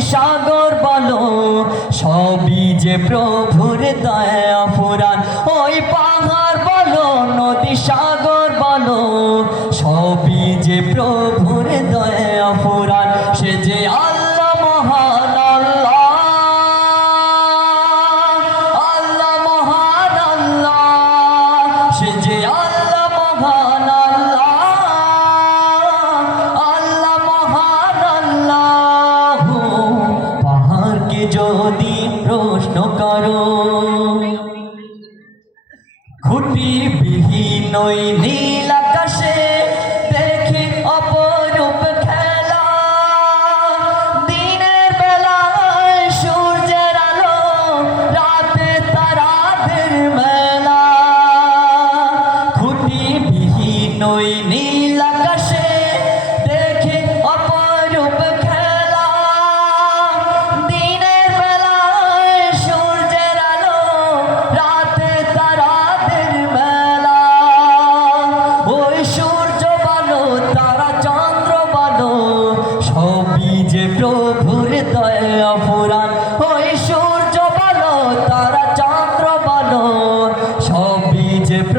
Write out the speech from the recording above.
সাগর বলো, সবই যে প্রভুর দয়া ফুরান ওই পাহাড় বলো, নদী সাগর বলো, সবই যে প্রভুর দয়া ফুরান সে যে আল্লাহ মহান, আল্লাহ। আল্লাহ মহান, আল্লাহ। সে যে যদি প্রশ্ন করো খুঁটি বিহীন নীল হৃদয় ওই সূর্য বলো তারা চন্দ্র বলো সবই যে প্র